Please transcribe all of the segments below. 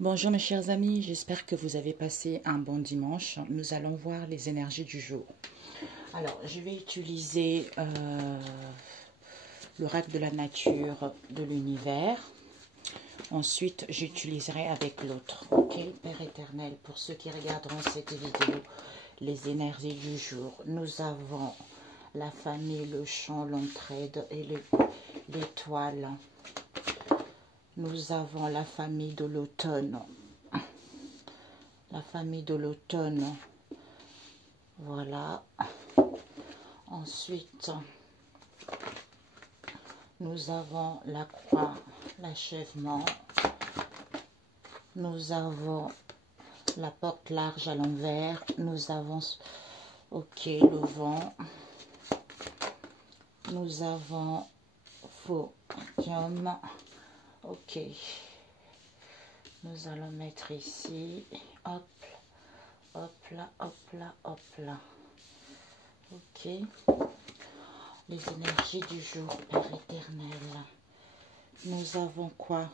Bonjour mes chers amis, j'espère que vous avez passé un bon dimanche. Nous allons voir les énergies du jour. Alors, je vais utiliser l'oracle de la nature de l'univers. Ensuite, j'utiliserai avec l'autre. Ok, Père éternel, pour ceux qui regarderont cette vidéo, les énergies du jour. Nous avons la famille, le chant, l'entraide et l'étoile. Nous avons la famille de l'automne. La famille de l'automne. Voilà. Ensuite, nous avons la croix, l'achèvement. Nous avons la porte large à l'envers. Nous avons, ok, le vent. Nous avons podium. Ok. Nous allons mettre ici. Hop. Hop là, hop là, hop là. Ok. Les énergies du jour, Père éternel. Nous avons quoi?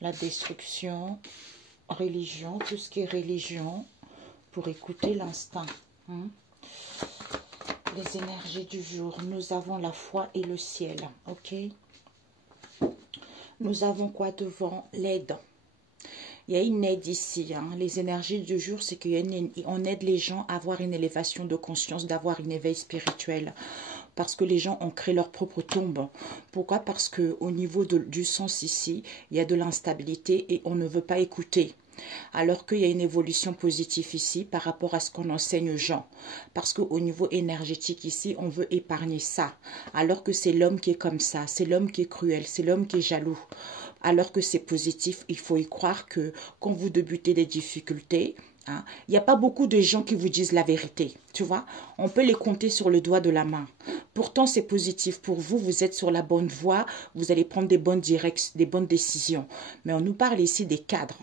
La destruction, religion, tout ce qui est religion, pour écouter l'instinct. Les énergies du jour, nous avons la foi et le ciel. Ok. Nous avons quoi devant? L'aide. Il y a une aide ici. Les énergies du jour, c'est qu'on aide les gens à avoir une élévation de conscience, d'avoir une éveil spirituel. Parce que les gens ont créé leur propre tombe. Pourquoi? Parce qu'au niveau du sens ici, il y a de l'instabilité et on ne veut pas écouter. Alors qu'il y a une évolution positive ici par rapport à ce qu'on enseigne aux gens. Parce qu'au niveau énergétique ici, on veut épargner ça. Alors que c'est l'homme qui est comme ça, c'est l'homme qui est cruel, c'est l'homme qui est jaloux. Alors que c'est positif, il faut y croire que quand vous débutez des difficultés, il n'y a pas beaucoup de gens qui vous disent la vérité, tu vois. On peut les compter sur le doigt de la main. Pourtant, c'est positif pour vous, vous êtes sur la bonne voie, vous allez prendre des bonnes décisions. Mais on nous parle ici des cadres.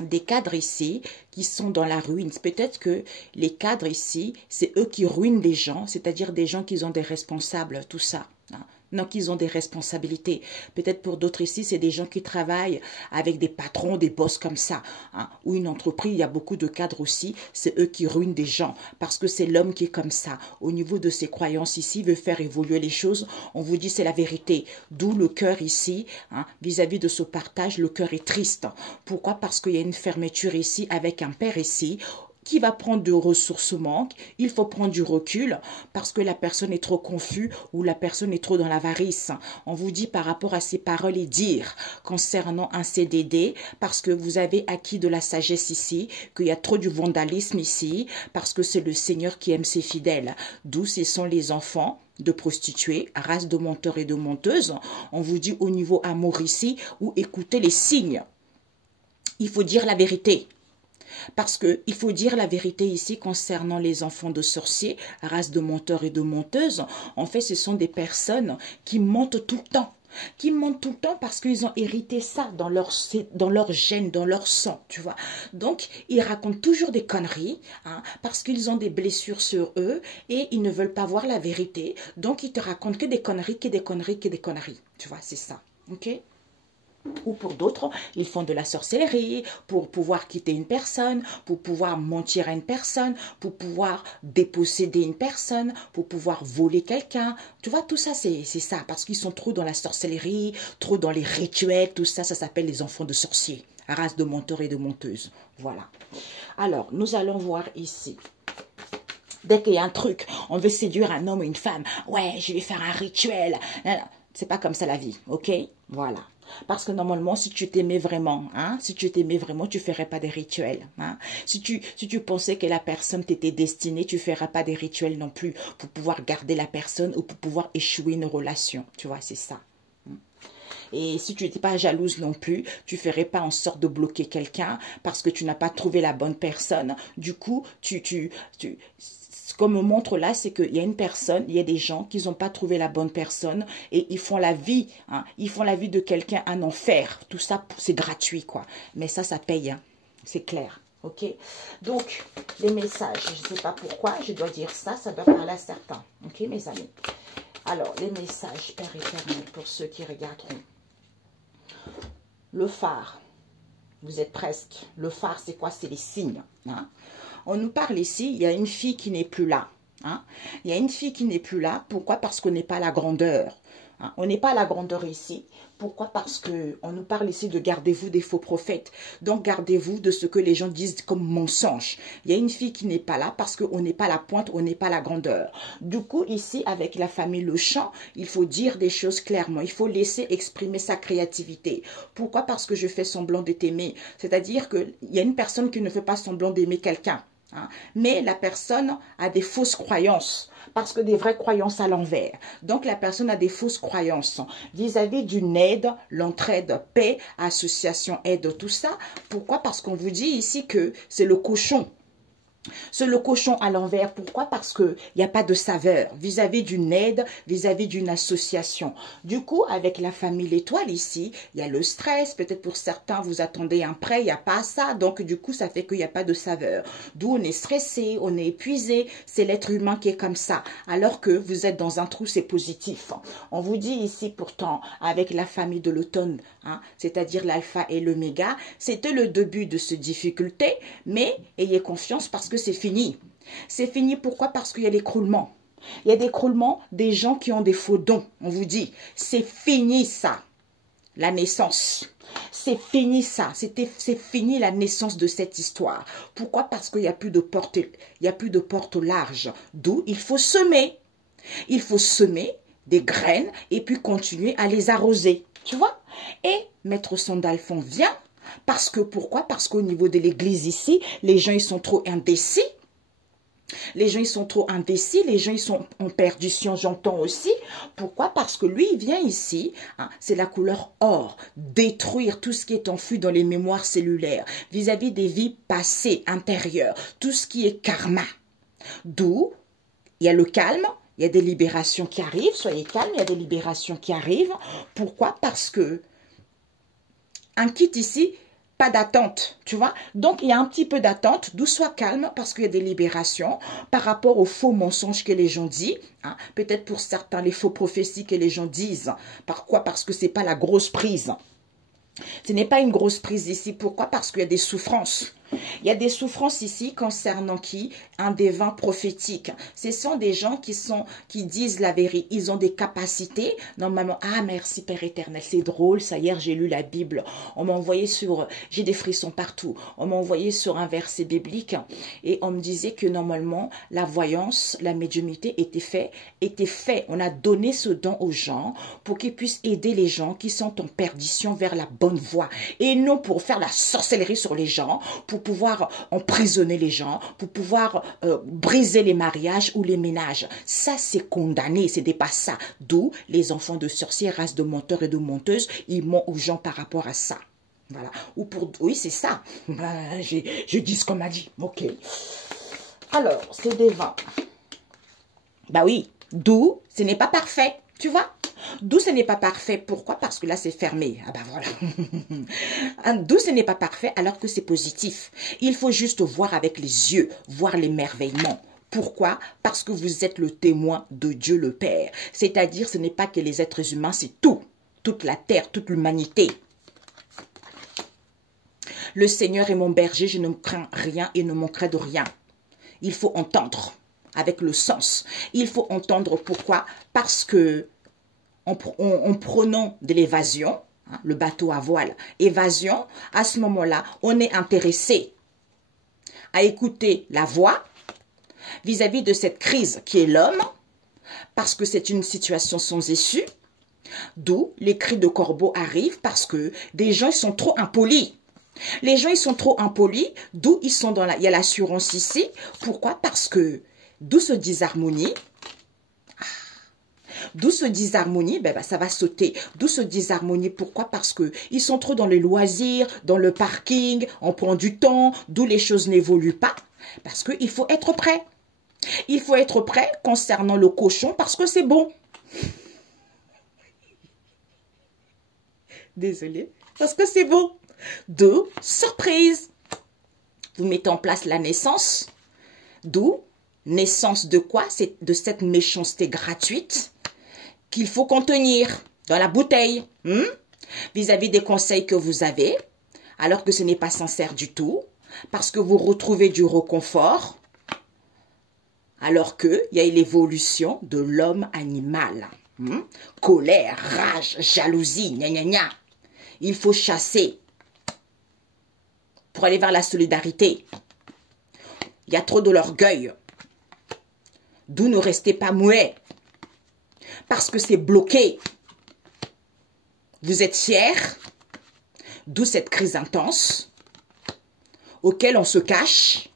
Des cadres ici qui sont dans la ruine. Peut-être que les cadres ici, c'est eux qui ruinent les gens, c'est-à-dire des gens qui ont des responsables, tout ça. Non, qu'ils ont des responsabilités. Peut-être pour d'autres ici, c'est des gens qui travaillent avec des patrons, des boss comme ça. Ou une entreprise, il y a beaucoup de cadres aussi, c'est eux qui ruinent des gens. Parce que c'est l'homme qui est comme ça. Au niveau de ses croyances ici, il veut faire évoluer les choses. On vous dit c'est la vérité. D'où le cœur ici, vis-à-vis de ce partage, le cœur est triste. Pourquoi? Parce qu'il y a une fermeture ici avec un père ici qui va prendre de ressources manque, il faut prendre du recul parce que la personne est trop confuse ou la personne est trop dans l'avarice. On vous dit par rapport à ces paroles et dire concernant un CDD parce que vous avez acquis de la sagesse ici, qu'il y a trop du vandalisme ici parce que c'est le Seigneur qui aime ses fidèles. D'où ce sont les enfants de prostituées, race de menteurs et de menteuses. On vous dit au niveau amour ici ou écoutez les signes. Il faut dire la vérité. Parce qu'il faut dire la vérité ici concernant les enfants de sorciers, race de menteurs et de menteuses. En fait, ce sont des personnes qui mentent tout le temps. Qui mentent tout le temps parce qu'ils ont hérité ça dans leur gène, dans leur sang, tu vois. Donc, ils racontent toujours des conneries, parce qu'ils ont des blessures sur eux et ils ne veulent pas voir la vérité. Donc, ils te racontent que des conneries, que des conneries, que des conneries. Tu vois, c'est ça, ok? Ou pour d'autres, ils font de la sorcellerie pour pouvoir quitter une personne, pour pouvoir mentir à une personne, pour pouvoir déposséder une personne, pour pouvoir voler quelqu'un. Tu vois, tout ça, c'est ça. Parce qu'ils sont trop dans la sorcellerie, trop dans les rituels, tout ça, ça s'appelle les enfants de sorciers. Race de menteurs et de menteuses. Voilà. Alors, nous allons voir ici. Dès qu'il y a un truc, on veut séduire un homme ou une femme. Ouais, je vais faire un rituel. C'est pas comme ça la vie, ok? Voilà. Parce que normalement, si tu t'aimais vraiment, tu ferais pas des rituels. Si tu pensais que la personne t'était destinée, tu ferais pas des rituels non plus pour pouvoir garder la personne ou pour pouvoir échouer une relation. Tu vois, c'est ça. Et si tu n'étais pas jalouse non plus, tu ne ferais pas en sorte de bloquer quelqu'un parce que tu n'as pas trouvé la bonne personne. Du coup, ce qu'on me montre là, c'est qu'il y a une personne, il y a des gens qui n'ont pas trouvé la bonne personne et ils font la vie, ils font la vie de quelqu'un un enfer. Tout ça, c'est gratuit, quoi. Mais ça paye, c'est clair. Ok, donc les messages, je ne sais pas pourquoi, je dois dire ça, ça doit parler à certains. Ok, mes amis. Alors, les messages, Père éternel, pour ceux qui regarderont. Le phare. Vous êtes presque. Le phare, c'est quoi? C'est les signes. Hein. On nous parle ici, il y a une fille qui n'est plus là. Hein. Il y a une fille qui n'est plus là. Pourquoi? Parce qu'on n'est pas à la grandeur. Hein. On n'est pas à la grandeur ici. Pourquoi? Parce qu'on nous parle ici de gardez-vous des faux prophètes. Donc, gardez-vous de ce que les gens disent comme mensonge. Il y a une fille qui n'est pas là parce qu'on n'est pas à la pointe, on n'est pas à la grandeur. Du coup, ici, avec la famille Le Champ, il faut dire des choses clairement. Il faut laisser exprimer sa créativité. Pourquoi? Parce que je fais semblant de t'aimer. C'est-à-dire qu'il y a une personne qui ne fait pas semblant d'aimer quelqu'un. Hein, mais la personne a des fausses croyances. Parce que des vraies croyances à l'envers. Donc, la personne a des fausses croyances vis-à-vis d'une aide, l'entraide, paix, association, aide, tout ça. Pourquoi? Parce qu'on vous dit ici que c'est le cochon. C'est le cochon à l'envers. Pourquoi? Parce qu'il n'y a pas de saveur vis-à-vis d'une aide, vis-à-vis d'une association. Du coup, avec la famille L'Étoile ici, il y a le stress. Peut-être pour certains, vous attendez un prêt, il n'y a pas ça. Donc, du coup, ça fait qu'il n'y a pas de saveur. D'où on est stressé, on est épuisé. C'est l'être humain qui est comme ça. Alors que vous êtes dans un trou, c'est positif. On vous dit ici, pourtant, avec la famille de l'automne, hein, c'est-à-dire l'alpha et l'oméga, c'était le début de ces difficultés. Mais ayez confiance parce que c'est fini. C'est fini, pourquoi? Parce qu'il y a l'écroulement. Il y a l'écroulement des gens qui ont des faux dons. On vous dit, c'est fini ça, la naissance. C'est fini ça, c'est fini la naissance de cette histoire. Pourquoi? Parce qu'il n'y a plus de porte, il y a plus de porte large. D'où il faut semer. Il faut semer des graines et puis continuer à les arroser. Tu vois? Et Maître Sandalphon vient. Parce que, pourquoi? Parce qu'au niveau de l'église ici, les gens, ils sont trop indécis. Les gens, ils sont trop indécis. Les gens, ils sont en perdition, j'entends aussi. Pourquoi? Parce que lui, il vient ici, hein, c'est la couleur or. Détruire tout ce qui est enfui dans les mémoires cellulaires, vis-à-vis des vies passées, intérieures. Tout ce qui est karma. D'où, il y a le calme. Il y a des libérations qui arrivent. Soyez calmes, il y a des libérations qui arrivent. Pourquoi? Parce que un kit ici, pas d'attente, tu vois. Donc, il y a un petit peu d'attente, d'où sois calme, parce qu'il y a des libérations par rapport aux faux mensonges que les gens disent. Hein. Peut-être pour certains, les faux prophéties que les gens disent. Pourquoi? Parce que ce n'est pas la grosse prise. Ce n'est pas une grosse prise ici. Pourquoi? Parce qu'il y a des souffrances. Il y a des souffrances ici concernant qui? Un devin prophétique. Ce sont des gens qui disent la vérité. Ils ont des capacités. Normalement, ah merci Père éternel, c'est drôle. Ça, hier, j'ai lu la Bible. On m'a envoyé sur... J'ai des frissons partout. On m'a envoyé sur un verset biblique. Et on me disait que normalement, la voyance, la médiumnité était fait. On a donné ce don aux gens pour qu'ils puissent aider les gens qui sont en perdition vers la bonne voie. Et non pour faire la sorcellerie sur les gens, pour pouvoir emprisonner les gens, pour pouvoir briser les mariages ou les ménages. Ça, c'est condamné, c'est pas ça. D'où les enfants de sorciers, race de menteurs et de menteuses, ils mentent aux gens par rapport à ça. Voilà. Ou pour... Oui, c'est ça. Je dis ce qu'on m'a dit. Ok. Alors, c'est des vins. Bah oui. D'où ce n'est pas parfait. Tu vois? D'où ce n'est pas parfait. Pourquoi? Parce que là, c'est fermé. Ah ben voilà. D'où ce n'est pas parfait alors que c'est positif. Il faut juste voir avec les yeux, voir l'émerveillement. Pourquoi? Parce que vous êtes le témoin de Dieu le Père. C'est-à-dire, ce n'est pas que les êtres humains, c'est tout. Toute la terre, toute l'humanité. Le Seigneur est mon berger, je ne crains rien et ne manquerai de rien. Il faut entendre avec le sens. Il faut entendre pourquoi? Parce que en prenant de l'évasion, hein, le bateau à voile, évasion, à ce moment-là, on est intéressé à écouter la voix vis-à-vis de cette crise qui est l'homme, parce que c'est une situation sans issue, d'où les cris de corbeau arrivent parce que des gens ils sont trop impolis. Les gens ils sont trop impolis, d'où ils sont dans la... Il y a l'assurance ici. Pourquoi? Parce que d'où se disharmonie. D'où ce disharmonie, ben, ça va sauter. D'où ce disharmonie, pourquoi? Parce que ils sont trop dans les loisirs, dans le parking, on prend du temps, d'où les choses n'évoluent pas. Parce qu'il faut être prêt. Il faut être prêt concernant le cochon parce que c'est bon. Désolée, parce que c'est bon. D'où surprise. Vous mettez en place la naissance. D'où naissance de quoi? C'est de cette méchanceté gratuite qu'il faut contenir dans la bouteille. Vis-à-vis des conseils que vous avez, alors que ce n'est pas sincère du tout, parce que vous retrouvez du réconfort, alors qu'il y a l'évolution de l'homme animal. Colère, rage, jalousie, gna gna gna. Il faut chasser pour aller vers la solidarité. Il y a trop de l'orgueil. D'où ne restez pas muet. Parce que c'est bloqué. Vous êtes fiers. D'où cette crise intense auquel on se cache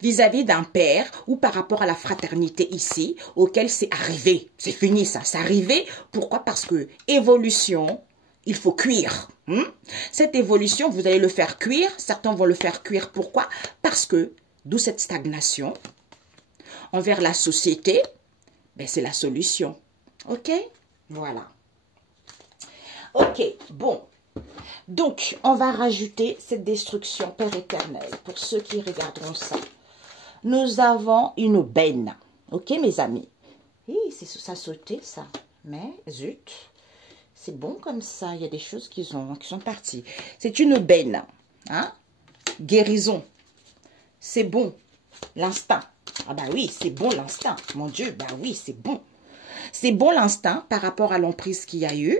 vis-à-vis d'un père ou par rapport à la fraternité ici, auquel c'est arrivé. C'est fini ça, c'est arrivé. Pourquoi? Parce que évolution, il faut cuire. Cette évolution, vous allez le faire cuire. Certains vont le faire cuire. Pourquoi? Parce que, d'où cette stagnation envers la société, ben c'est la solution. Ok? Voilà. Ok, bon. Donc, on va rajouter cette destruction, Père éternel, pour ceux qui regarderont ça. Nous avons une benne. Ok, mes amis? C'est ça sauté, ça. Mais, zut, c'est bon comme ça. Il y a des choses qui sont parties. C'est une benne. Hein? Guérison. C'est bon. L'instinct. Ah bah oui, c'est bon l'instinct. Mon Dieu, bah oui, c'est bon. C'est bon l'instinct par rapport à l'emprise qu'il y a eu.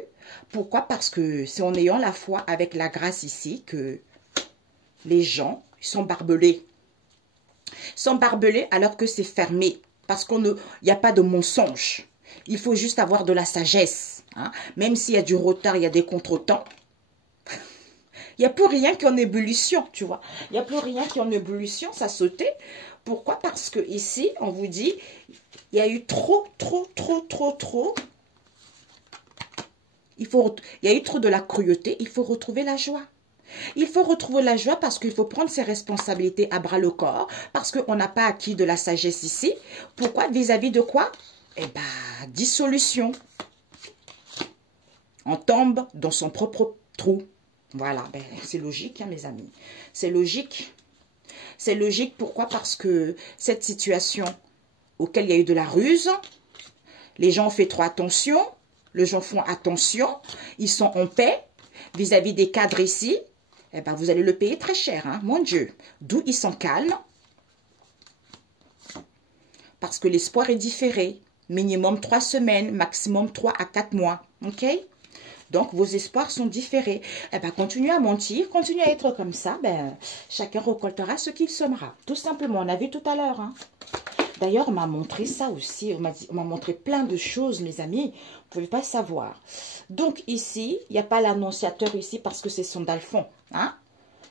Pourquoi? Parce que c'est en ayant la foi avec la grâce ici que les gens sont barbelés. Ils sont barbelés alors que c'est fermé. Parce qu'il n'y a pas de mensonge. Il faut juste avoir de la sagesse. Hein? Même s'il y a du retard, il y a des contretemps. Il n'y a plus rien qui est en ébullition, tu vois. Il n'y a plus rien qui est en ébullition, ça sautait. Pourquoi? Parce que ici, on vous dit, il y a eu trop. Il y a eu trop de la cruauté, il faut retrouver la joie. Il faut retrouver la joie parce qu'il faut prendre ses responsabilités à bras le corps, parce qu'on n'a pas acquis de la sagesse ici. Pourquoi? Vis-à-vis de quoi? Eh bien, dissolution. On tombe dans son propre trou. Voilà, ben, c'est logique, hein, mes amis. C'est logique. C'est logique, pourquoi? Parce que cette situation auquel il y a eu de la ruse, les gens ont fait trop attention. Les gens font attention, ils sont en paix vis-à-vis des cadres ici. Eh ben, vous allez le payer très cher, hein, mon Dieu. D'où ils sont calmes. Parce que l'espoir est différé. Minimum 3 semaines, maximum 3 à 4 mois. Ok? Donc, vos espoirs sont différés. Eh ben, continuez à mentir, continuez à être comme ça. Ben, chacun récoltera ce qu'il sèmera. Tout simplement, on a vu tout à l'heure, hein. D'ailleurs, on m'a montré ça aussi. On m'a montré plein de choses, mes amis. Vous ne pouvez pas savoir. Donc, ici, il n'y a pas l'annonciateur ici parce que c'est son dalphon. Hein?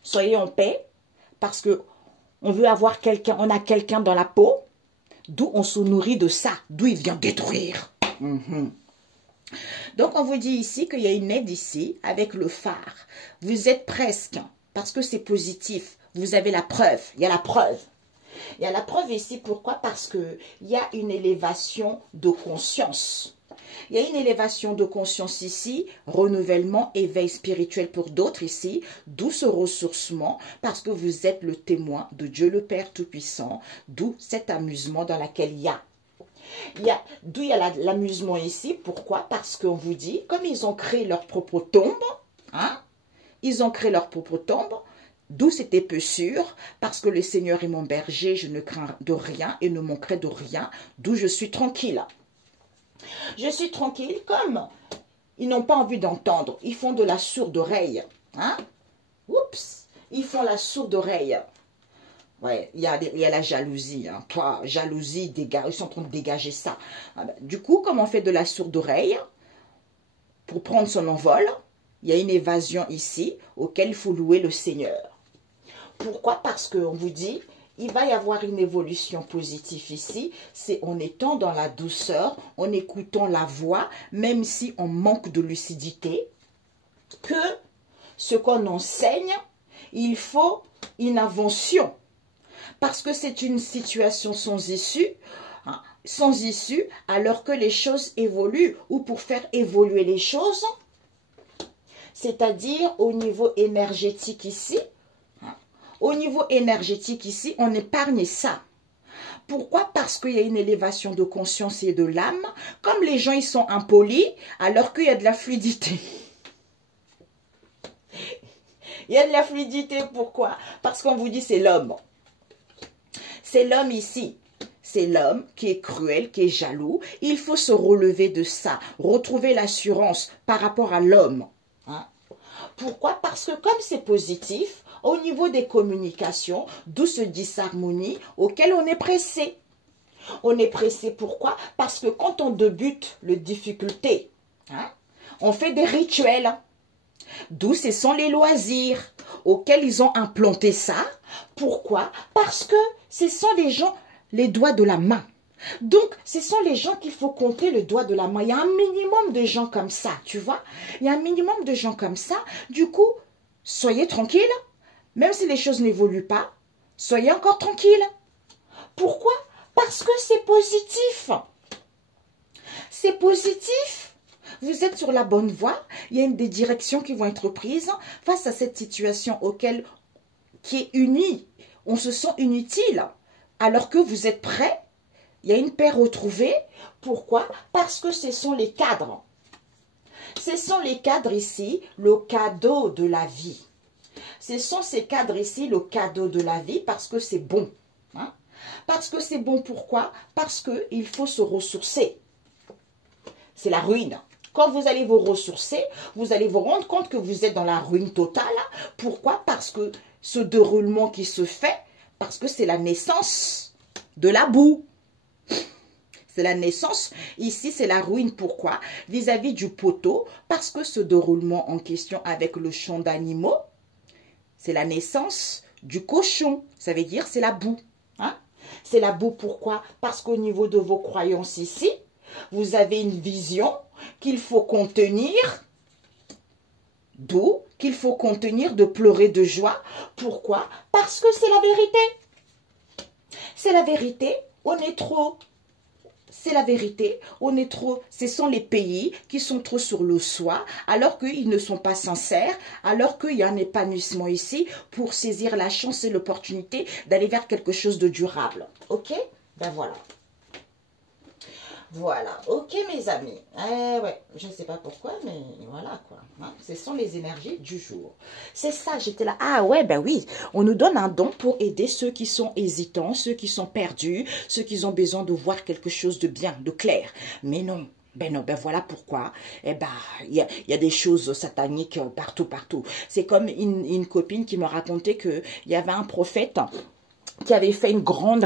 Soyez en paix parce que on veut avoir quelqu'un, on a quelqu'un dans la peau. D'où on se nourrit de ça. D'où il vient détruire. Donc, on vous dit ici qu'il y a une aide ici avec le phare. Vous êtes presque, parce que c'est positif. Vous avez la preuve. Il y a la preuve. Il y a la preuve ici, pourquoi? Parce qu'il y a une élévation de conscience. Il y a une élévation de conscience ici, renouvellement, éveil spirituel pour d'autres ici, d'où ce ressourcement, parce que vous êtes le témoin de Dieu le Père Tout-Puissant, d'où cet amusement dans lequel d'où il y a l'amusement ici, pourquoi? Parce qu'on vous dit, comme ils ont créé leur propre tombe, hein, ils ont créé leur propre tombe. D'où c'était peu sûr, parce que le Seigneur est mon berger, je ne crains de rien et ne manquerai de rien, d'où je suis tranquille. Je suis tranquille comme ils n'ont pas envie d'entendre, ils font de la sourde oreille. Hein? Oups, ils font la sourde oreille. Ouais, il y a la jalousie. Hein. Toi, jalousie, dégage, ils sont en train de dégager ça. Du coup, comme on fait de la sourde oreille, pour prendre son envol, il y a une évasion ici, auquel il faut louer le Seigneur. Pourquoi? Parce qu'on vous dit, il va y avoir une évolution positive ici. C'est en étant dans la douceur, en écoutant la voix, même si on manque de lucidité, que ce qu'on enseigne, il faut une invention. Parce que c'est une situation sans issue, hein, sans issue, alors que les choses évoluent, ou pour faire évoluer les choses, c'est-à-dire au niveau énergétique ici. Au niveau énergétique ici, on épargne ça. Pourquoi? Parce qu'il y a une élévation de conscience et de l'âme. Comme les gens, ils sont impolis, alors qu'il y a de la fluidité. Il y a de la fluidité, pourquoi? Parce qu'on vous dit c'est l'homme. C'est l'homme ici. C'est l'homme qui est cruel, qui est jaloux. Il faut se relever de ça, retrouver l'assurance par rapport à l'homme. Hein? Pourquoi? Parce que comme c'est positif, au niveau des communications, d'où se disharmonie auquel on est pressé. On est pressé pourquoi? Parce que quand on débute les difficultés, hein, on fait des rituels. D'où ce sont les loisirs auxquels ils ont implanté ça. Pourquoi? Parce que ce sont les gens, les doigts de la main. Donc, ce sont les gens qu'il faut compter le doigt de la main. Il y a un minimum de gens comme ça, tu vois. Il y a un minimum de gens comme ça. Du coup, soyez tranquille. Même si les choses n'évoluent pas, soyez encore tranquille. Pourquoi? Parce que c'est positif. C'est positif. Vous êtes sur la bonne voie. Il y a des directions qui vont être prises face à cette situation qui est unie. On se sent inutile. Alors que vous êtes prêts, il y a une paix retrouvée. Pourquoi? Parce que ce sont les cadres. Ce sont les cadres ici, le cadeau de la vie. Ce sont ces cadres ici, le cadeau de la vie, parce que c'est bon. Hein? Parce que c'est bon, pourquoi? Parce qu'il faut se ressourcer. C'est la ruine. Quand vous allez vous ressourcer, vous allez vous rendre compte que vous êtes dans la ruine totale. Pourquoi? Parce que ce déroulement qui se fait, parce que c'est la naissance de la boue. C'est la naissance. Ici, c'est la ruine. Pourquoi? Vis-à-vis du poteau, parce que ce déroulement en question avec le champ d'animaux, c'est la naissance du cochon. Ça veut dire c'est la boue. Hein? C'est la boue. Pourquoi? Parce qu'au niveau de vos croyances ici, vous avez une vision qu'il faut contenir. D'où qu'il faut contenir de pleurer de joie. Pourquoi? Parce que c'est la vérité. C'est la vérité. On est trop. C'est la vérité, on est trop, ce sont les pays qui sont trop sur le soi, alors qu'ils ne sont pas sincères, alors qu'il y a un épanouissement ici pour saisir la chance et l'opportunité d'aller vers quelque chose de durable. Ok? Ben voilà. Voilà, ok mes amis. Ouais, je ne sais pas pourquoi, mais voilà quoi. Hein? Ce sont les énergies du jour. C'est ça, j'étais là. Ah ouais, ben oui, on nous donne un don pour aider ceux qui sont hésitants, ceux qui sont perdus, ceux qui ont besoin de voir quelque chose de bien, de clair. Mais non. Ben non, ben voilà pourquoi. Eh ben, il y a des choses sataniques partout, partout. C'est comme une copine qui me racontait qu'il y avait un prophète qui avait fait une grande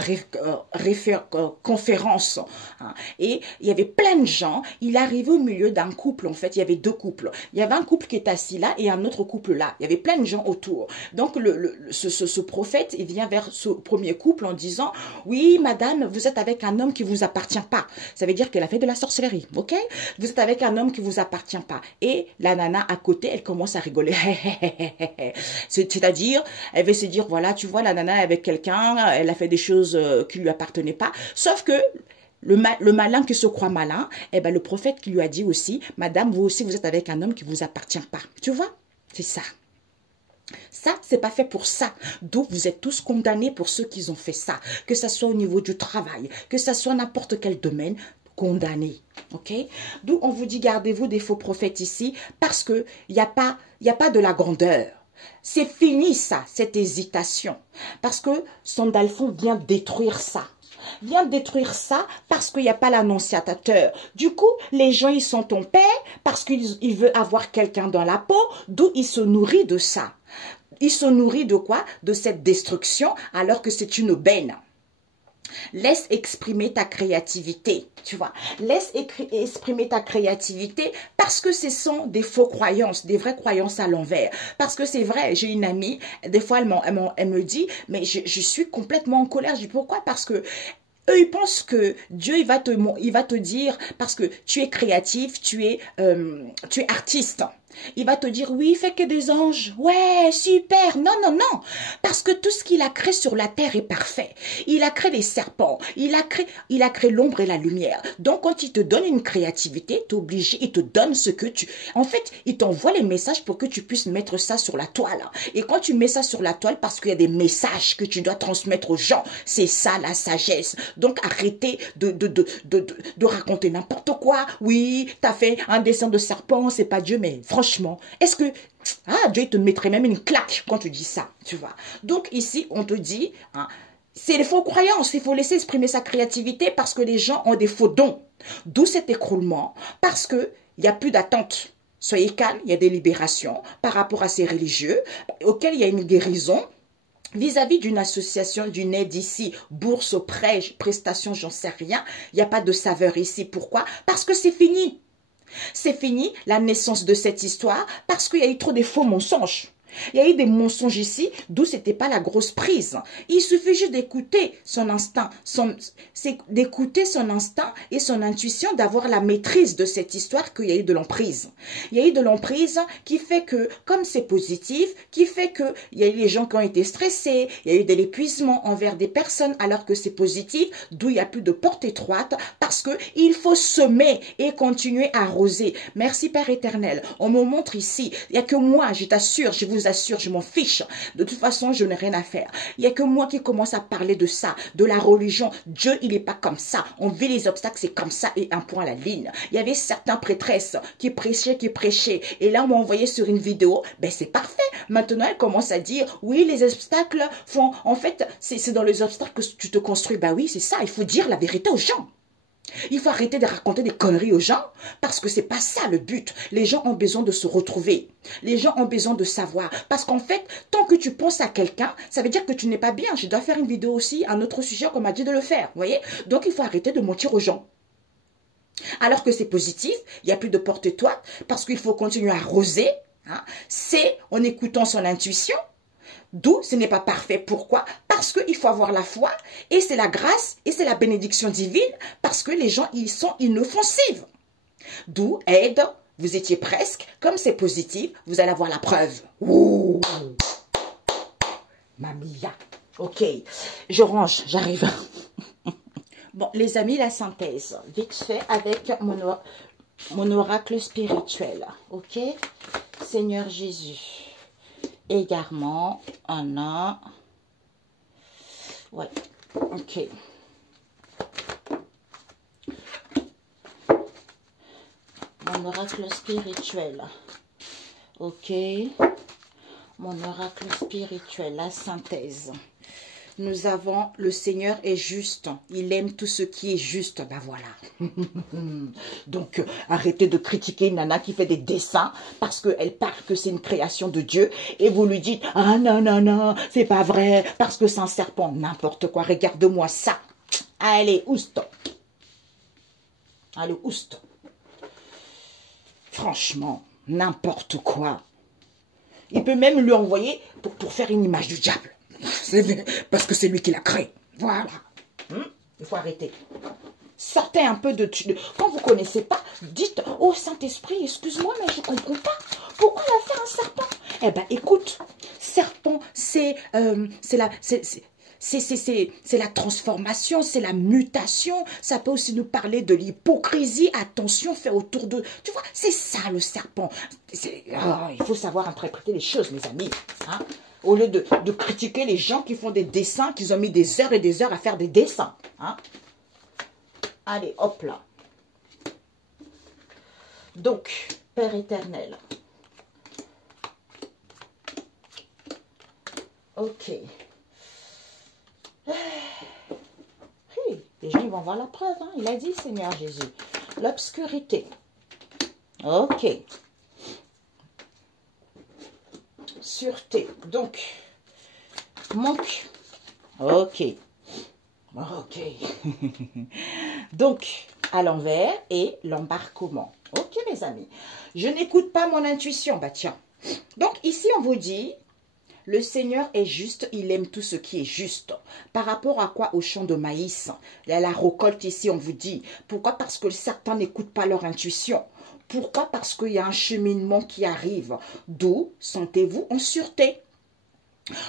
conférence. Hein, et il y avait plein de gens. Il arrivait au milieu d'un couple, en fait. Il y avait deux couples. Il y avait un couple qui est assis là et un autre couple là. Il y avait plein de gens autour. Donc, ce prophète, il vient vers ce premier couple en disant, oui, madame, vous êtes avec un homme qui vous appartient pas. Ça veut dire qu'elle a fait de la sorcellerie, ok? Vous êtes avec un homme qui vous appartient pas. Et la nana à côté, elle commence à rigoler. C'est-à-dire, elle veut se dire, voilà, tu vois, la nana avec quelqu'un, elle a fait des choses qui lui appartenaient pas. Sauf que le malin qui se croit malin, eh ben, le prophète qui lui a dit aussi, madame, vous aussi, vous êtes avec un homme qui vous appartient pas. Tu vois? C'est ça. Ça, c'est pas fait pour ça. Donc, vous êtes tous condamnés pour ceux qui ont fait ça. Que ça soit au niveau du travail, que ça soit n'importe quel domaine, condamnés. Ok? D'où on vous dit, gardez-vous des faux prophètes ici, parce que il n'y a pas de la grandeur. C'est fini ça, cette hésitation. Parce que Sandalphon vient détruire ça. Vient détruire ça parce qu'il n'y a pas l'annonciateur. Du coup, les gens, ils sont en paix parce qu'ils veulent avoir quelqu'un dans la peau, d'où il se nourrit de ça. Il se nourrit de quoi? De cette destruction alors que c'est une aubaine. Laisse exprimer ta créativité, tu vois. Laisse exprimer ta créativité parce que ce sont des faux croyances, des vraies croyances à l'envers. Parce que c'est vrai, j'ai une amie, des fois elle me dit, mais je suis complètement en colère. Je dis pourquoi? Parce que eux, ils pensent que Dieu, il va te dire, parce que tu es créatif, tu es artiste. Il va te dire, oui, fais que des anges. Ouais, super. Non, non, non. Parce que tout ce qu'il a créé sur la terre est parfait. Il a créé les serpents. Il a créé l'ombre et la lumière. Donc, quand il te donne une créativité, t'es obligé, il te donne ce que tu... En fait, il t'envoie les messages pour que tu puisses mettre ça sur la toile. Et quand tu mets ça sur la toile, parce qu'il y a des messages que tu dois transmettre aux gens, c'est ça la sagesse. Donc, arrêtez de raconter n'importe quoi. Oui, t'as fait un dessin de serpent, c'est pas Dieu, mais franchement, franchement, est-ce que... Ah, Dieu te mettrait même une claque quand tu dis ça, tu vois. Donc ici, on te dit, hein, c'est les faux croyances. Il faut laisser exprimer sa créativité parce que les gens ont des faux dons. D'où cet écroulement, parce qu'il n'y a plus d'attente. Soyez calme, il y a des libérations par rapport à ces religieux auxquels il y a une guérison. Vis-à-vis d'une association, d'une aide ici, bourse, prêt, prestation, j'en sais rien, il n'y a pas de saveur ici. Pourquoi? Parce que c'est fini. C'est fini la naissance de cette histoire parce qu'il y a eu trop de faux mensonges. Il y a eu des mensonges ici, d'où c'était pas la grosse prise. Il suffit juste d'écouter son instinct, d'écouter son instinct et son intuition, d'avoir la maîtrise de cette histoire qu'il y a eu de l'emprise. Il y a eu de l'emprise qui fait que, comme c'est positif, qui fait que il y a eu des gens qui ont été stressés, il y a eu de l'épuisement envers des personnes alors que c'est positif, d'où il n'y a plus de porte étroite parce que il faut semer et continuer à arroser. Merci Père éternel. On me montre ici, il n'y a que moi, je t'assure, je vous assure, je m'en fiche. De toute façon, je n'ai rien à faire. Il n'y a que moi qui commence à parler de ça, de la religion. Dieu, il n'est pas comme ça. On vit les obstacles, c'est comme ça et un point à la ligne. Il y avait certains prêtresses qui prêchaient. Et là, on m'a envoyé sur une vidéo. Ben, c'est parfait. Maintenant, elle commence à dire, oui, les obstacles font... En fait, c'est dans les obstacles que tu te construis. Ben oui, c'est ça. Il faut dire la vérité aux gens. Il faut arrêter de raconter des conneries aux gens parce que c'est pas ça le but. Les gens ont besoin de se retrouver. Les gens ont besoin de savoir. Parce qu'en fait, tant que tu penses à quelqu'un, ça veut dire que tu n'es pas bien. Je dois faire une vidéo aussi, un autre sujet qu'on m'a dit de le faire. Vous voyez? Donc, il faut arrêter de mentir aux gens. Alors que c'est positif, il n'y a plus de porte-toile parce qu'il faut continuer à arroser. Hein, c'est en écoutant son intuition. D'où ce n'est pas parfait. Pourquoi? Parce qu'il faut avoir la foi et c'est la grâce et c'est la bénédiction divine parce que les gens, ils sont inoffensifs. D'où aide, vous étiez presque, comme c'est positif, vous allez avoir la preuve. Ouh. Mamia. Ok, je range, j'arrive. Bon, les amis, la synthèse, vite fait avec mon oracle spirituel. Ok, Seigneur Jésus. Égarement, un. Ouais, ok. Mon oracle spirituel. Ok. Mon oracle spirituel, la synthèse. Nous avons, le Seigneur est juste. Il aime tout ce qui est juste. Ben voilà. Donc, arrêtez de critiquer une nana qui fait des dessins parce qu'elle parle que c'est une création de Dieu. Et vous lui dites, ah non, non, non, c'est pas vrai parce que c'est un serpent. N'importe quoi. Regarde-moi ça. Allez, oust. Allez, oust. Franchement, n'importe quoi. Il peut même lui envoyer pour faire une image du diable. Parce que c'est lui qui l'a créé. Voilà. Il faut arrêter. Sortez un peu de... Quand vous ne connaissez pas, dites, oh Saint-Esprit, excuse-moi, mais je ne comprends pas. Pourquoi il a fait un serpent? Eh bien, écoute, serpent, c'est la transformation, c'est la mutation. Ça peut aussi nous parler de l'hypocrisie. Attention, fait autour de... Tu vois, c'est ça le serpent. Il faut savoir interpréter les choses, mes amis. Hein? Au lieu de critiquer les gens qui font des dessins, qui ont mis des heures et des heures à faire des dessins. Hein? Allez, hop là. Donc, Père éternel. Ok. Les gens ils vont voir la preuve. Hein? Il a dit, Seigneur Jésus. L'obscurité. Ok. Sûreté. Donc, manque. Ok. Ok. Donc, à l'envers et l'embarquement. Ok, mes amis. Je n'écoute pas mon intuition. Bah tiens. Donc, ici, on vous dit, le Seigneur est juste, il aime tout ce qui est juste. Par rapport à quoi? Au champ de maïs. Il y a la récolte ici, on vous dit. Pourquoi? Parce que certains n'écoutent pas leur intuition. Pourquoi? Parce qu'il y a un cheminement qui arrive. D'où sentez-vous en sûreté.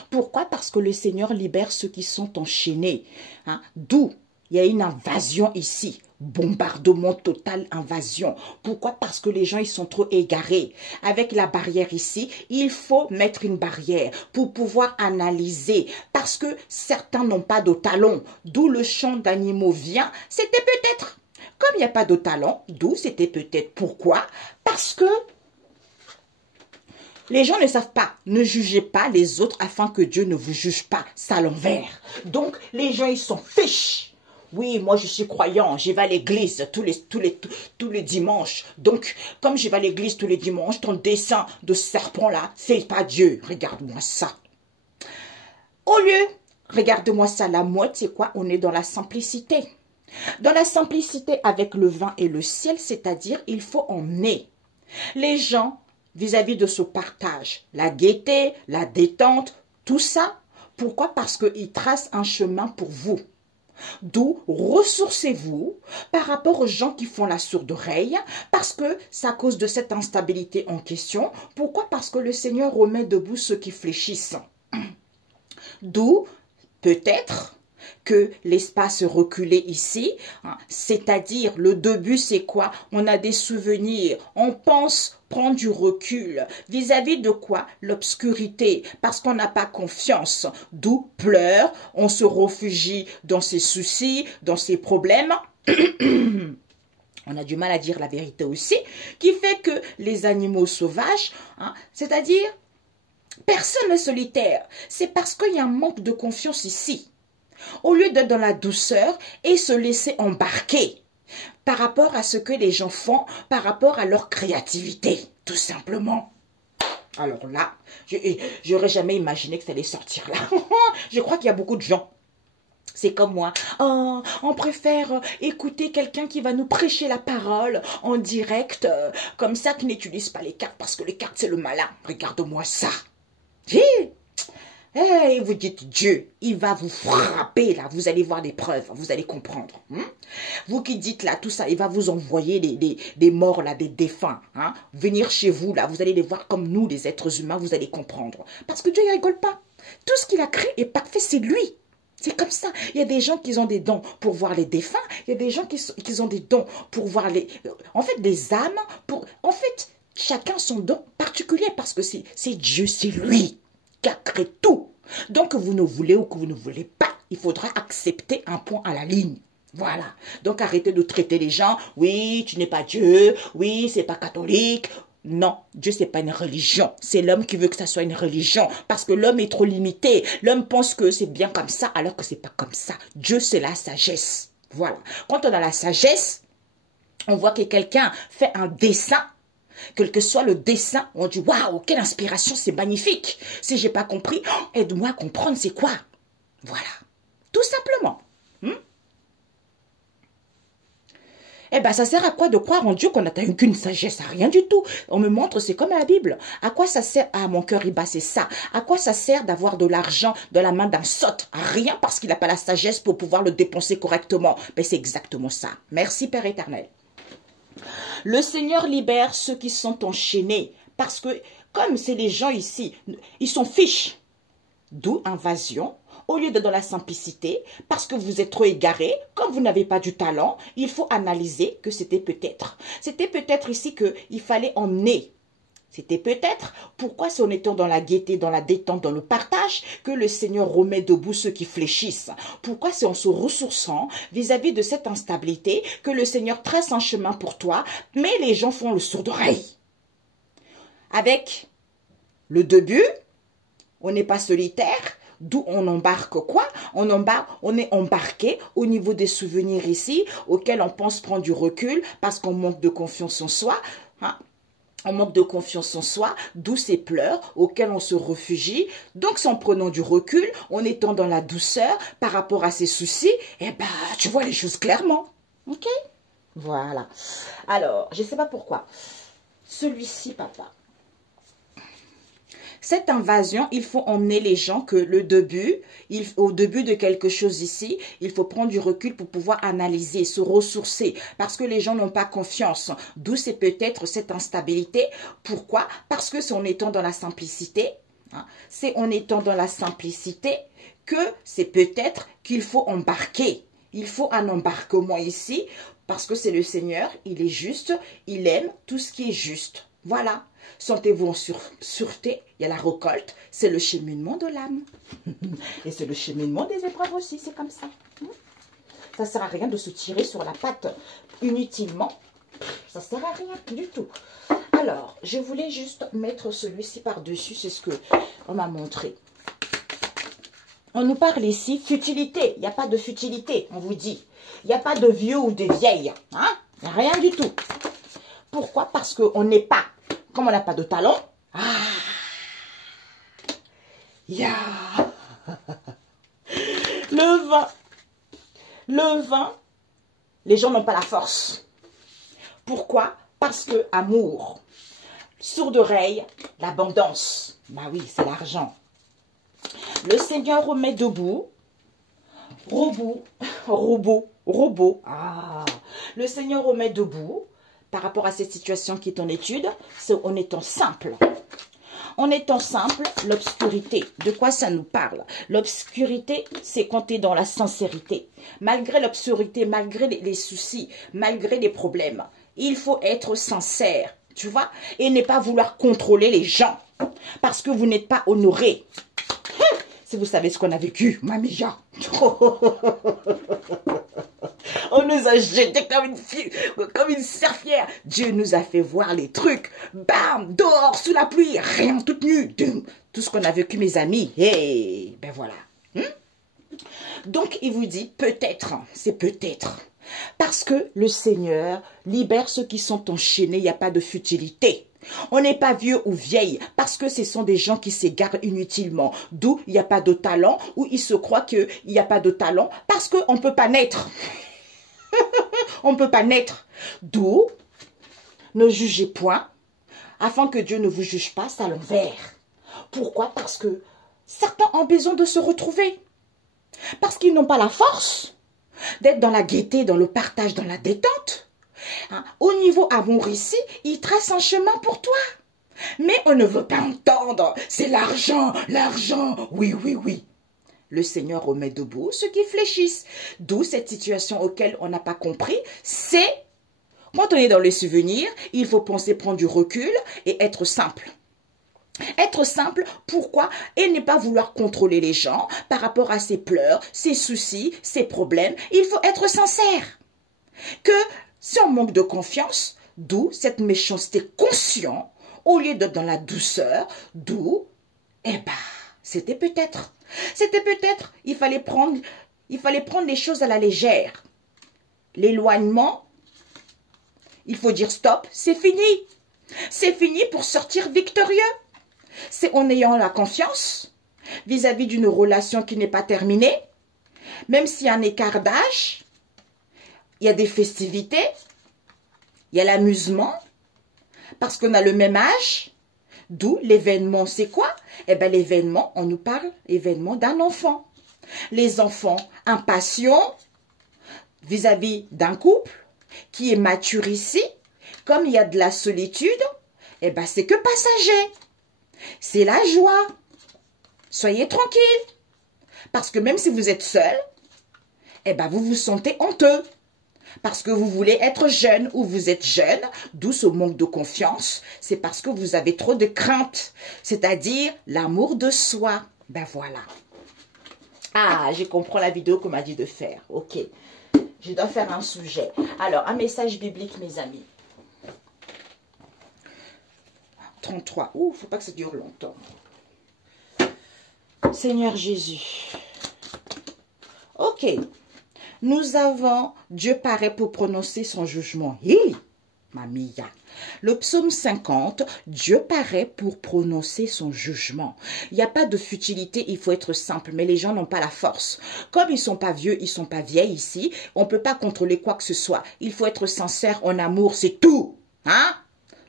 Pourquoi? Parce que le Seigneur libère ceux qui sont enchaînés. Hein? D'où il y a une invasion ici. Bombardement total, invasion. Pourquoi? Parce que les gens, ils sont trop égarés. Avec la barrière ici, il faut mettre une barrière pour pouvoir analyser. Parce que certains n'ont pas de talons. D'où le chant d'animaux vient. C'était peut-être, comme il n'y a pas de talons, d'où c'était peut-être. Pourquoi? Parce que Les gens ne savent pas. Ne jugez pas les autres afin que Dieu ne vous juge pas. C'est à l'envers. Donc, les gens, ils s'en fichent. Oui, moi, je suis croyant. Je vais à l'église tous les dimanches. Donc, comme je vais à l'église tous les dimanches, ton dessin de serpent-là, c'est pas Dieu. Regarde-moi ça. Au lieu, regarde-moi ça, la mode, c'est quoi? On est dans la simplicité. Dans la simplicité avec le vin et le ciel, c'est-à-dire, il faut emmener les gens vis-à-vis de ce partage, la gaieté, la détente, tout ça. Pourquoi? Parce qu'ils tracent un chemin pour vous. D'où ressourcez-vous par rapport aux gens qui font la sourde oreille, parce que c'est à cause de cette instabilité en question. Pourquoi? Parce que le Seigneur remet debout ceux qui fléchissent. D'où peut-être que l'espace reculé ici, hein, c'est-à-dire le début c'est quoi? On a des souvenirs, on pense prendre du recul vis-à-vis de quoi? L'obscurité, parce qu'on n'a pas confiance, d'où pleure, on se réfugie dans ses soucis, dans ses problèmes. On a du mal à dire la vérité aussi, qui fait que les animaux sauvages, hein, c'est-à-dire personne n'est solitaire, c'est parce qu'il y a un manque de confiance ici. Au lieu d'être dans la douceur et se laisser embarquer par rapport à ce que les gens font, par rapport à leur créativité, tout simplement. Alors là, j'aurais jamais imaginé que ça allait sortir là. Je crois qu'il y a beaucoup de gens. C'est comme moi. Oh, on préfère écouter quelqu'un qui va nous prêcher la parole en direct, comme ça, qui n'utilise pas les cartes, parce que les cartes, c'est le malin. Regarde-moi ça. Et vous dites Dieu, il va vous frapper là, vous allez voir des preuves, vous allez comprendre. Vous qui dites là tout ça, il va vous envoyer des morts là, des défunts, venir chez vous là, vous allez les voir comme nous les êtres humains, vous allez comprendre. Parce que Dieu il rigole pas. Tout ce qu'il a créé est parfait, c'est lui. C'est comme ça. Il y a des gens qui ont des dons pour voir les défunts, il y a des gens qui ont des dons pour voir les... En fait, des âmes, en fait, chacun son don particulier parce que c'est Dieu, c'est lui qui a créé tout. Donc, que vous ne voulez ou que vous ne voulez pas, il faudra accepter un point à la ligne. Voilà. Donc, arrêtez de traiter les gens. Oui, tu n'es pas Dieu. Oui, c'est pas catholique. Non, Dieu, c'est pas une religion. C'est l'homme qui veut que ça soit une religion. Parce que l'homme est trop limité. L'homme pense que c'est bien comme ça, alors que c'est pas comme ça. Dieu, c'est la sagesse. Voilà. Quand on a la sagesse, on voit que quelqu'un fait un dessin. Quel que soit le dessin, on dit waouh, quelle inspiration, c'est magnifique. Si j'ai pas compris, aide-moi à comprendre c'est quoi. Voilà, tout simplement. Eh bien, ça sert à quoi de croire en Dieu qu'on n'a qu'une sagesse? À rien du tout. On me montre, c'est comme à la Bible. À quoi ça sert? Ah, mon cœur, il bat, c'est ça. À quoi ça sert d'avoir de l'argent dans la main d'un sotte? À rien, parce qu'il n'a pas la sagesse pour pouvoir le dépenser correctement. Mais c'est exactement ça. Merci, Père éternel. Le Seigneur libère ceux qui sont enchaînés. Parce que, comme c'est les gens ici, ils sont fiches. D'où invasion. Au lieu d'être dans la simplicité, parce que vous êtes trop égaré, comme vous n'avez pas du talent, il faut analyser que c'était peut-être. C'était peut-être ici qu'il fallait emmener. C'était peut-être pourquoi c'est en étant dans la gaieté, dans la détente, dans le partage, que le Seigneur remet debout ceux qui fléchissent. Pourquoi c'est en se ressourçant vis-à-vis de cette instabilité que le Seigneur trace un chemin pour toi, mais les gens font le sourd d'oreille. Avec le début, on n'est pas solitaire. D'où on embarque quoi? On est embarqué au niveau des souvenirs ici, auxquels on pense prendre du recul parce qu'on manque de confiance en soi. On manque de confiance en soi, d'où ces pleurs auxquels on se réfugie. Donc, c'est en prenant du recul, en étant dans la douceur par rapport à ces soucis, eh ben, tu vois les choses clairement. Ok? Voilà. Alors, je ne sais pas pourquoi. Celui-ci, papa. Cette invasion, il faut emmener les gens que au début de quelque chose ici, il faut prendre du recul pour pouvoir analyser, se ressourcer, parce que les gens n'ont pas confiance. D'où c'est peut-être cette instabilité. Pourquoi? Parce que c'est en étant dans la simplicité, c'est en étant dans la simplicité que c'est peut-être qu'il faut embarquer. Il faut un embarquement ici, parce que c'est le Seigneur, il est juste, il aime tout ce qui est juste. Voilà. Sentez-vous en sûreté, il y a la récolte, c'est le cheminement de l'âme. Et c'est le cheminement des épreuves aussi, c'est comme ça. Ça ne sert à rien de se tirer sur la patte inutilement. Ça ne sert à rien du tout. Alors, je voulais juste mettre celui-ci par-dessus, c'est ce qu'on m'a montré. On nous parle ici, futilité. Il n'y a pas de futilité, on vous dit. Il n'y a pas de vieux ou de vieille. Hein? Rien du tout. Pourquoi? Parce qu'on n'est pas, comme on n'a pas de talent. Ah, le vin. Le vin, les gens n'ont pas la force. Pourquoi? Parce que amour. Sourde oreille, l'abondance. Bah oui, c'est l'argent. Le Seigneur remet debout. Robot. Ah, le Seigneur remet debout par rapport à cette situation qui est en étude. C'est en étant simple. En étant simple, l'obscurité. De quoi ça nous parle? L'obscurité, c'est quand tu es dans la sincérité. Malgré l'obscurité, malgré les soucis, malgré les problèmes, il faut être sincère, tu vois? Et ne pas vouloir contrôler les gens parce que vous n'êtes pas honoré. Si vous savez ce qu'on a vécu, Mamia. On nous a jetés comme une serpillère. Dieu nous a fait voir les trucs. Bam, dehors, sous la pluie, rien, toute nue. Tout ce qu'on a vécu, mes amis. Hey, ben voilà. Donc, il vous dit peut-être, c'est peut-être. Parce que le Seigneur libère ceux qui sont enchaînés, il n'y a pas de futilité. On n'est pas vieux ou vieille parce que ce sont des gens qui s'égarent inutilement. D'où il n'y a pas de talent, ou ils se croient qu'il n'y a pas de talent parce qu'on ne peut pas naître. On ne peut pas naître. D'où ne jugez point, afin que Dieu ne vous juge pas, c'est à l'envers. Pourquoi? Parce que certains ont besoin de se retrouver. Parce qu'ils n'ont pas la force d'être dans la gaieté, dans le partage, dans la détente. Hein? Au niveau amour ici, il trace un chemin pour toi. Mais on ne veut pas entendre. C'est l'argent, l'argent. Oui, oui, oui. Le Seigneur remet debout ceux qui fléchissent. D'où cette situation auquel on n'a pas compris. C'est, quand on est dans les souvenirs, il faut penser prendre du recul et être simple. Être simple, pourquoi? Et ne pas vouloir contrôler les gens par rapport à ses pleurs, ses soucis, ses problèmes. Il faut être sincère. Que si on manque de confiance, d'où cette méchanceté consciente, au lieu d'être dans la douceur, d'où, eh ben, c'était peut-être, il fallait prendre les choses à la légère. L'éloignement, il faut dire stop, c'est fini. C'est fini pour sortir victorieux. C'est en ayant la confiance vis-à-vis d'une relation qui n'est pas terminée, même s'il y a un écart d'âge, il y a des festivités, il y a l'amusement, parce qu'on a le même âge, d'où l'événement, c'est quoi? Eh bien, l'événement, on nous parle, l'événement d'un enfant. Les enfants impatients vis-à-vis d'un couple qui est mature ici, comme il y a de la solitude, eh bien, c'est que passager. C'est la joie. Soyez tranquille. Parce que même si vous êtes seul, eh ben vous vous sentez honteux. Parce que vous voulez être jeune ou vous êtes jeune, d'où ce manque de confiance. C'est parce que vous avez trop de crainte. C'est-à-dire l'amour de soi. Ben voilà. Ah, je comprends la vidéo qu'on m'a dit de faire. Ok. Je dois faire un sujet. Alors, un message biblique, mes amis. 33. Ouh, faut pas que ça dure longtemps. Seigneur Jésus. Ok. Nous avons, Dieu paraît pour prononcer son jugement. Hi, mamia. Le psaume 50, Dieu paraît pour prononcer son jugement. Il n'y a pas de futilité, il faut être simple, mais les gens n'ont pas la force. Comme ils ne sont pas vieux, ils ne sont pas vieilles ici, on ne peut pas contrôler quoi que ce soit. Il faut être sincère en amour, c'est tout. Hein?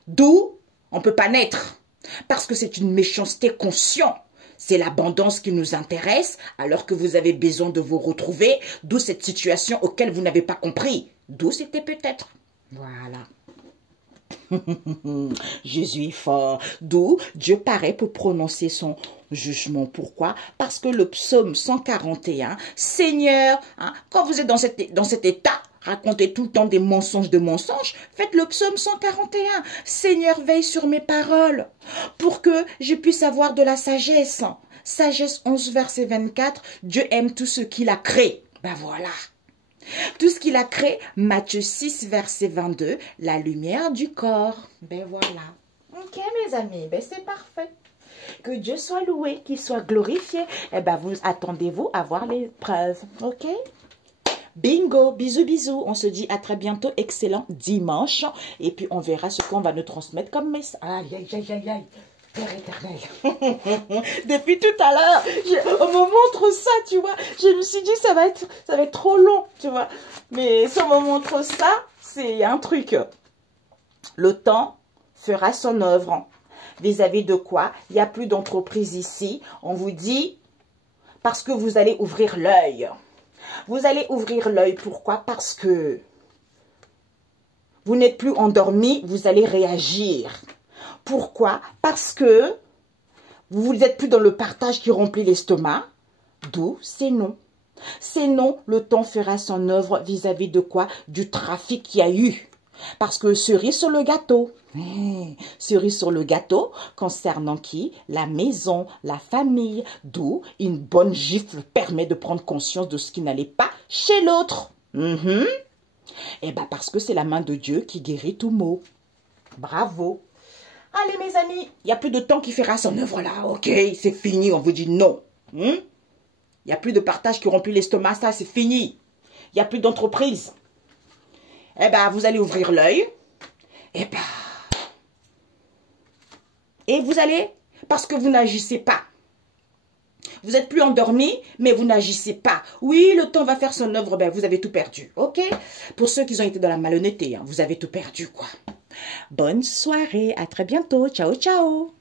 D'où on ne peut pas naître. Parce que c'est une méchanceté consciente. C'est l'abondance qui nous intéresse, alors que vous avez besoin de vous retrouver, d'où cette situation auquel vous n'avez pas compris. D'où c'était peut-être. Voilà. Jésus est fort. D'où Dieu paraît pour prononcer son jugement. Pourquoi? Parce que le psaume 141, Seigneur, hein, quand vous êtes dans cet état, racontez tout le temps des mensonges de mensonges, faites le psaume 141. Seigneur, veille sur mes paroles pour que je puisse avoir de la sagesse. Sagesse 11, verset 24, Dieu aime tout ce qu'il a créé. Ben voilà. Tout ce qu'il a créé, Matthieu 6, verset 22, la lumière du corps. Ben voilà. Ok, mes amis, ben c'est parfait. Que Dieu soit loué, qu'il soit glorifié. Eh ben, vous attendez-vous à voir les preuves, ok? Bingo, bisous, bisous. On se dit à très bientôt. Excellent dimanche. Et puis, on verra ce qu'on va nous transmettre comme message. Aïe, aïe, aïe, aïe, aïe. Père éternel. Depuis tout à l'heure, on me montre ça, tu vois. Je me suis dit, ça va être trop long, tu vois. Mais si on me montre ça, c'est un truc. Le temps fera son œuvre. Vis-à-vis de quoi? Il n'y a plus d'entreprise ici. On vous dit, parce que vous allez ouvrir l'œil. Vous allez ouvrir l'œil. Pourquoi? Parce que vous n'êtes plus endormi, vous allez réagir. Pourquoi? Parce que vous n'êtes plus dans le partage qui remplit l'estomac. D'où c'est non. C'est non, le temps fera son œuvre vis-à-vis de quoi? Du trafic qu'il y a eu. Parce que cerise sur le gâteau. Cerise sur le gâteau concernant qui? La maison, la famille. D'où une bonne gifle permet de prendre conscience de ce qui n'allait pas chez l'autre. Eh bien, parce que c'est la main de Dieu qui guérit tout mot. Bravo. Allez, mes amis, il n'y a plus de temps qui fera son œuvre là. Ok, c'est fini, on vous dit non. Il n'y a plus de partage qui remplit l'estomac, ça c'est fini. Il n'y a plus d'entreprise. Eh bien, vous allez ouvrir l'œil. Eh bien, et vous allez, parce que vous n'agissez pas. Vous n'êtes plus endormi, mais vous n'agissez pas. Oui, le temps va faire son œuvre, ben vous avez tout perdu, ok? Pour ceux qui ont été dans la malhonnêteté, hein, vous avez tout perdu, quoi. Bonne soirée, à très bientôt, ciao, ciao.